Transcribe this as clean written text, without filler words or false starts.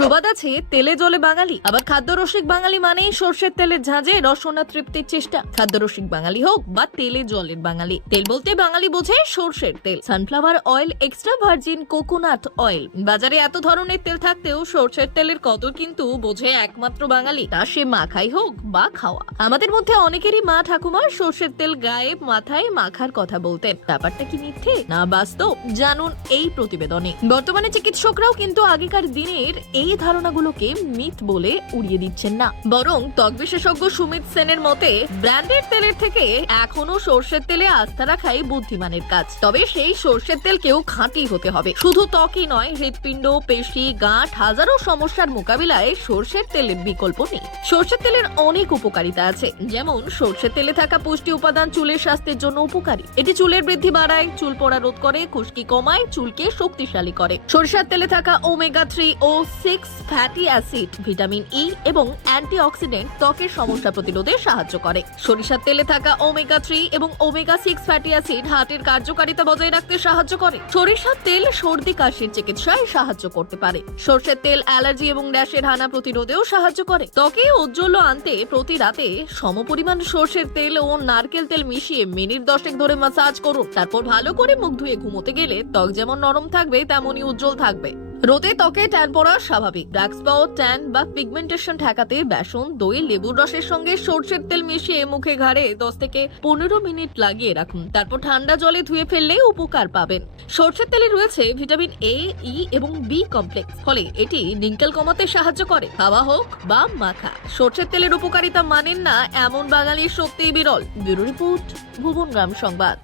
প্রবাদ আছে তেলে জলে বাঙালি, আবার খাদ্যরসিক বাঙালি মানেই সর্ষের তেলের ঝাঁঝে রসনা তৃপ্তির চেষ্টা। খাদ্যরসিক বাঙালি হোক বা তেলে জলের বাঙালি, তেল বলতে বাঙালি বোঝে সর্ষের তেল, sunflower oil, extra virgin coconut oil. বাজারে এত ধরনের তেল থাকতেও সর্ষের তেলের কদর কিন্তু বোঝে একমাত্র বাঙালি, তা সে মাখাই হোক বা খাওয়া। আমাদের মধ্যে অনেকেরই মা ঠাকুমা সর্ষের তেল গায়ে মাথায় মাখার কথা বলতেন। ব্যাপারটা কি মিথ্যে না বাস্তব, জানুন এই প্রতিবেদনে। বর্তমানে চিকিৎসকরাও কিন্তু আগেকার দিনের এই ধারণাগুলোকে মিথ বলে উড়িয়ে দিচ্ছেন না, বরং ত্বক বিশেষজ্ঞ সুমিত সেনের মতে ব্র্যান্ডেড তেলের থেকে এখনো সর্ষের তেলে আস্থা রাখাই বুদ্ধিমানের কাজ। তবে সেই সর্ষের তেলকেও খাঁটি হতে হবে। শুধু ত্বকই নয়, হৃৎপিণ্ড, পেশি, গাঁট, হাজারো সমস্যার মোকাবিলায় সর্ষের তেলের বিকল্প নেই। সর্ষের তেলের অনেক উপকারিতা আছে, যেমন সর্ষের তেলে থাকা পুষ্টি উপাদান চুলের স্বাস্থ্যের জন্য উপকারী। এটি চুলের বৃদ্ধি বাড়ায়, চুল পড়া রোধ করে, খুশকি কমায়, চুলকে শক্তিশালী করে। সরিষার তেলে থাকা ওমেগা 3 ও 6 ফ্যাটি অ্যাসিড, ভিটামিন ই এবং অ্যান্টিঅক্সিডেন্ট ত্বকের সমস্যা প্রতিরোধে সাহায্য করে। সরিষার তেলে থাকা ওমেগা 3 এবং ওমেগা 6 ফ্যাটি অ্যাসিড হার্টের কার্যকারিতা বজায় রাখতে সাহায্য করে। সরিষার তেল সর্দি কাশির চিকিৎসায় সাহায্য করতে পারে। সর্ষের তেল অ্যালার্জি এবং র্যাশের হানা প্রতিরোধেও সাহায্য করে। ত্বকে ঔজ্জ্বল্য আনতে প্রতি রাতে সমপরিমাণ সর্ষের তেল ও নারকেল তেল মিশিয়ে মিনিট 10 ধরে ম্যাসাজ করুন। তারপর ভালো করে মুখ ধুয়ে ঘুমোতে গেলে ত্বক যেমন নরম থাকবে তেমনই উজ্জ্বল থাকবে। রোদে ত্বকে ট্যান পড়া স্বাভাবিক। ডার্ক স্পট, ট্যান বা পিগমেন্টেশন ঠেকাতে বেসন, দই, লেবুর রসের সঙ্গে সর্ষের তেল মিশিয়ে মুখে ঘাড়ে 10 থেকে 15 মিনিট লাগিয়ে রাখুন। তারপর ঠান্ডা জলে ধুয়ে ফেললে উপকার পাবেন। সর্ষের তেলে রয়েছে ভিটামিন এ, ই এবং বি কমপ্লেক্স, ফলে এটি রিঙ্কেল কমাতে সাহায্য করে। খাওয়া হোক বা মাখা, সর্ষের তেলের উপকারিতা মানেন না এমন বাঙালি সত্যিই বিরল। ব্যুরো রিপোর্ট, ভুবন গ্রাম সংবাদ।